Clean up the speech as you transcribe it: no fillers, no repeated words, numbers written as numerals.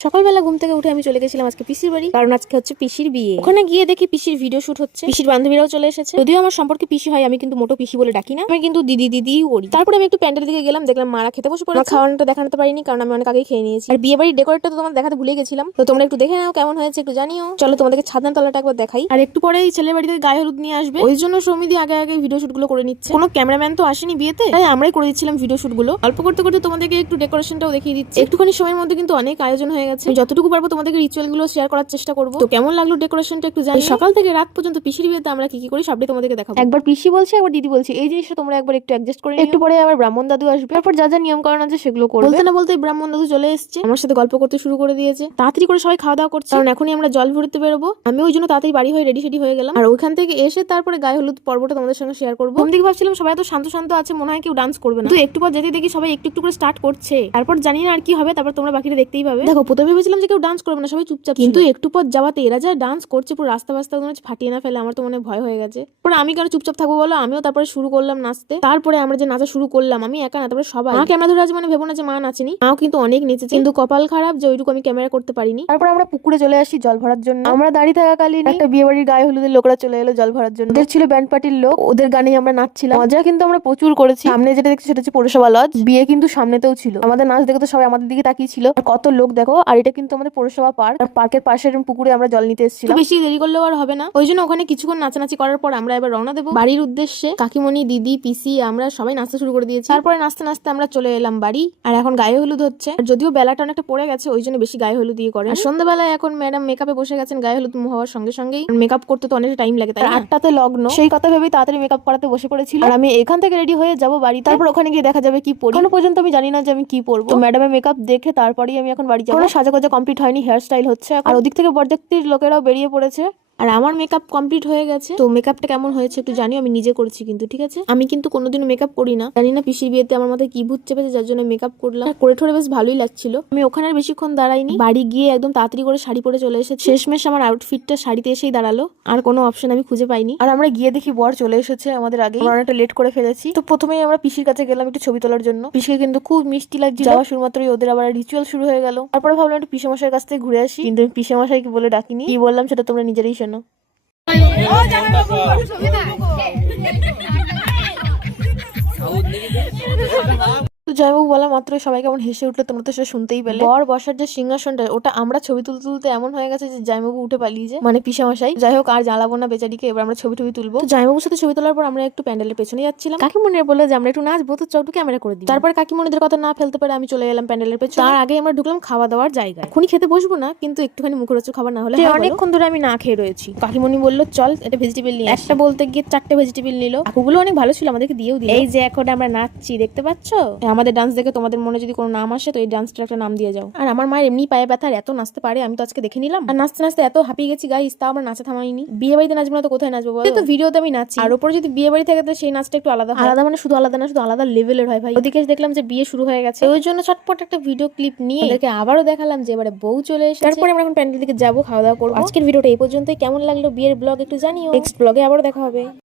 সকালবেলা ঘুম থেকে উঠে আমি চলে গেছিলাম আজকে পিসির বাড়ি, কারণ আজকে হচ্ছে পিসির বিয়ে। ওখানে গিয়ে দেখি পিসির ভিডিও শুট হচ্ছে, পিসির বান্ধবীরাও চলে এসেছে। যদিও আমার সম্পর্কে পিসি হয়, আমি কিন্তু মোটো পিসি বলে ডাকি না, আমি কিন্তু দিদি দিদি করি। তারপরে আমি একটু প্যান্ডেলের দিকে গেলাম, দেখলাম মারা খেতে বসে পড়ে। খাওয়ানোটা দেখাতে পারিনি কারণ আমি অনেক আগেই খেয়ে নিয়েছি। আর বিয়ে বাড়ির ডেকোরেটটা তো তোমার দেখাতে ভুলে গেছিলাম, তো তোমরা একটু দেখে নাও কেমন হয়েছে, একটু জানিও। চলো তোমাদেরকে ছাদনা তলাটা একবার দেখাই। আর একটু পরে এই ছেলের বাড়িতে গায়ে হলুদ নিয়ে আসবে, ওই জন্য সৌমিদি আগে আগে ভিডিও শুট গুলো করে নিচ্ছে। কোনো ক্যামেরাম্যান তো আসেনি বিয়েতে, তাই আমরাই করে দিচ্ছিলাম ভিডিও শুট গুলো। অল্প করতে করতে তোমাদেরকে একটু ডেকোরেশনটাও দেখিয়ে দিচ্ছি। একটুখানি সময়ের মধ্যে কিন্তু অনেক আয়োজন হয়ে গেছে, যতটুকু পারবো তোমাদেরকে রিচুয়াল গুলো শেয়ার করার চেষ্টা করবো। তো কেমন লাগলো ডেকোরেশনটা একটু জানি। সকাল থেকে রাত পর্যন্ত পিসির বিয়েতে আমরা কি কি করি সবটাই তোমাদেরকে দেখাবো। একবার পিসি বলছে, একবার দিদি বলছে, এই জিনিসটা তোমরা একবার একটু অ্যাডজাস্ট করে নিও। একটু পরে আবার ব্রাহ্মণ দাদু আসবে, তারপর যা যা নিয়ম কারণ আছে সেগুলো করবে। বলতে না বলতে ব্রাহ্মণ দাদু চলে এসেছে, আমার সাথে গল্প করতে শুরু করে দিয়েছে। তাড়াতাড়ি করে সবাই খাওয়া দাওয়া করছে, কারণ এখনই আমরা জল ভরতে বেরোবো। আমি ওই জন্য তাড়াতাড়ি বাড়ি হয়ে রেডি সেডি হয়ে গেলাম। আর ওইখান থেকে এসে তারপরে গায়ে হলুদ পর্বটা তোমাদের সঙ্গে শেয়ার করবো। আমি ভাবছিলাম সবাই তো শান্ত শান্ত আছে, মনে হয় কেউ ডান্স করবে না, তো একটু পর যেতে দেখি সবাই একটু একটু করে স্টার্ট করছে। তারপর জানি না আর কি হবে, তারপর তোমরা বাকিটা দেখতেই পাবে। দেখো প্রথমে ভেবেছিলাম যে কেউ ডান্স করবে না, সবাই চুপচাপ, কিন্তু একটু পর যাওয়াতে এরা যা ডান্স করছে, পুরো রাস্তা বাস্তা ফাটিয়ে না ফেলে, আমার তো মনে ভয় হয়ে গেছে। পরে আমি কেন চুপচাপ থাকবো বলো, আমিও তারপরে শুরু করলাম নাচতে। তারপরে আমরা যে নাচা শুরু করলাম, আমি একা না, তারপরে সবাই। মা ক্যামেরা ধরে আছে মানে ভেবো না যে মা নাচেনি, মাও কিন্তু অনেক নেচেছে, কিন্তু কপাল খারাপ যে ওইটুকু আমি ক্যামেরা করতে পারিনি। তারপর আমরা পুকুরে চলে আসি জল ভরার জন্য। আমরা দাঁড়িয়ে থাকাকালীন একটা বিয়ে বাড়ির গায়ে হলুদের লোকরা চলে এলো জল ভরার জন্য। ওদের ছিল ব্যান্ড পার্টির লোক, ওদের গানেই আমরা নাচছিলাম। মজা কিন্তু আমরা প্রচুর করেছি। সামনে যেটা দেখছি সেটা হচ্ছে পৌরসভা লজ, বিয়ে কিন্তু সামনেতেও ছিল। আমাদের নাচ দেখে তো সবাই আমাদের দিকে তাকিয়ে ছিল, আর কত লোক দেখো। আর এটা কিন্তু আমাদের পৌরসভা পার্ক, আর পার্কের পাশের পুকুরে আমরা জল নিতে এসেছিলাম। বেশি দেরি করলেও আর হবে না, ওই জন্য ওখানে কিছুক্ষণ নাচানাচি করার পর আমরা এবার রওনা দেবো বাড়ির উদ্দেশ্যে। কাকিমণি, দিদি, পিসি, আমরা সবাই নাচতে শুরু করে দিয়েছি। তারপরে নাচতে নাচতে আমরা চলে এলাম বাড়ি। আর এখন গায়ে হলুদ হচ্ছে, আর যদিও বেলাটা অনেকটা পড়ে গেছে, ওই জন্য বেশি গায়ে হলুদ দিয়ে করে। আর সন্ধ্যাবেলায় এখন ম্যাডাম মেকআপে বসে গেছেন গায়ে হলুদ হওয়ার সঙ্গে সঙ্গেই। মেকআপ করতে তো অনেকটা টাইম লাগে, তাই 8টাতে লগ্ন, সেই কথা ভেবেই তাড়াতাড়ি মেকআপ করাতে বসে পড়েছিল। আর আমি এখান থেকে রেডি হয়ে যাবো বাড়ি, তারপর ওখানে গিয়ে দেখা যাবে কি পরি। এখনো পর্যন্ত আমি জানি না যে আমি কি পরবো। তো ম্যাডামের মেকআপ দেখে তারপরেই আমি এখন বাড়ি যাবো। সাজাগোজা কমপ্লিট হয়নি, হেয়ার স্টাইল হচ্ছে, আর ওদিক থেকে বরযাত্রীর লোকেরাও বেরিয়ে পড়েছে। আর আমার মেকআপ কমপ্লিট হয়ে গেছে। তো মেকআপটা কেমন হয়েছে একটু জানিও, আমি নিজে করেছি কিন্তু, ঠিক আছে? আমি কিন্তু কোনোদিনও মেকআপ করি না, জানি না পিসির বিয়েতে আমার মাথায় কি ভূত চেপেছে, যার জন্য মেকআপ করলাম। করে ঠোরে বেশ ভালোই লাগছিল। আমি ওখানে আর বেশিক্ষণ দাঁড়াইনি, বাড়ি গিয়ে একদম তাড়াতাড়ি করে শাড়ি পরে চলে এসেছি। শেষমেশ আমার আউটফিটটা শাড়িতে এসেই দাঁড়ালো, আর কোনো অপশন আমি খুঁজে পাইনি। আর আমরা গিয়ে দেখি বর চলে এসেছে আমাদের আগে, আমরা অনেকটা লেট করে ফেলেছি। তো প্রথমেই আমরা পিসির কাছে গেলাম একটু ছবি তোলার জন্য। পিসিকে কিন্তু খুব মিষ্টি লাগছিল। যাওয়া শুরু মাত্রই ওদের আবার রিচুয়াল শুরু হয়ে গেল। তারপরে ভাবলাম একটু পিসেমশাইয়ের কাছ থেকে ঘুরে আসি, কিন্তু আমি পিসেমশাইকে বলে ডাকিনি। কি বললাম সেটা তোমরা নিজেরাই শোনো। তো জয়বাবু বলা মাত্র সবাই কেমন হেসে উঠলো, তোমরা তো সেটা শুনতেই পেলে। বর বসার যে সিংহাসনটা, ওটা আমরা ছবি তুলতে তুলতে এমন হয়ে গেছে যে জয়বাবু উঠে পালিয়েছে, মানে পিসেমশাই। যাই হোক, আর জ্বালাবো না বেচারিকে, এবার আমরা ছবি তুলবো। তো জয়বাবুর সাথে ছবি তোলার পর আমরা একটু প্যান্ডেলের পেছনে যাচ্ছিলাম। কাকিমণির বললো যে আমরা একটু নাচবো, তো চটু ক্যামেরা করে দিই। তারপর কাকিমণিদের কথা না ফেলতে পারে আমি চলে এলাম প্যান্ডেলের পেছনে। তার আগে আমরা ঢুকলাম খাওয়া দাওয়ার জায়গায়। এখনই খেতে বসবো না, কিন্তু একটুখানি মুখরোচক খাবার না হলে। অনেকক্ষণ ধরে আমি না খেয়ে রয়েছি। কাকিমণি বললো চল এটা ভেজিটেবল নিয়ে, একটা বলতে গিয়ে 4টে ভেজিটেবল নিল। কাকুগুলো অনেক ভালো ছিল, আমাদেরকে দিয়েও দিল। এই যে এখন আমরা নাচছি দেখতে পাচ্ছ, আমাদের ডান্স দেখে তোমাদের মনে যদি কোনো নাম আসে তো এই ডান্সটার একটা নাম দিয়ে যাও। আর আমার মায়ের এমনি পায়ে ব্যথা, এত নাচতে পারে, আমি তো আজকে দেখে নিলাম। আর নাচতে নাচতে এত হাঁপিয়ে গেছি গাইস, তাও আমার নাচা থামাইনি। বিয়ে বাড়িতে নাচবো না তো কোথায় নাচবো বলো? তো ভিডিওতে আমি নাচি, আর ওপরে যদি বিয়ে বাড়ি থাকে তো সেই নাচটা একটু আলাদা, মানে শুধু আলাদা না, শুধু আলাদা লেভেলের হয় ভাই। ওদিকে দেখলাম যে বিয়ে শুরু হয়ে গেছে, ওই জন্য ছটপট একটা ভিডিও ক্লিপ নিয়ে ওদেরকে আবারও দেখালাম যে এবারে বউ চলে এসেছে। তারপরে আমরা এখন প্যান্ডেল দিকে যাবো, খাওয়া দাওয়া করবো। আজকের ভিডিওটা এই পর্যন্তই। কেমন লাগলো বিয়ের ব্লগ একটু জানিও, নেক্সট ব্লগে আবারও দেখা হবে।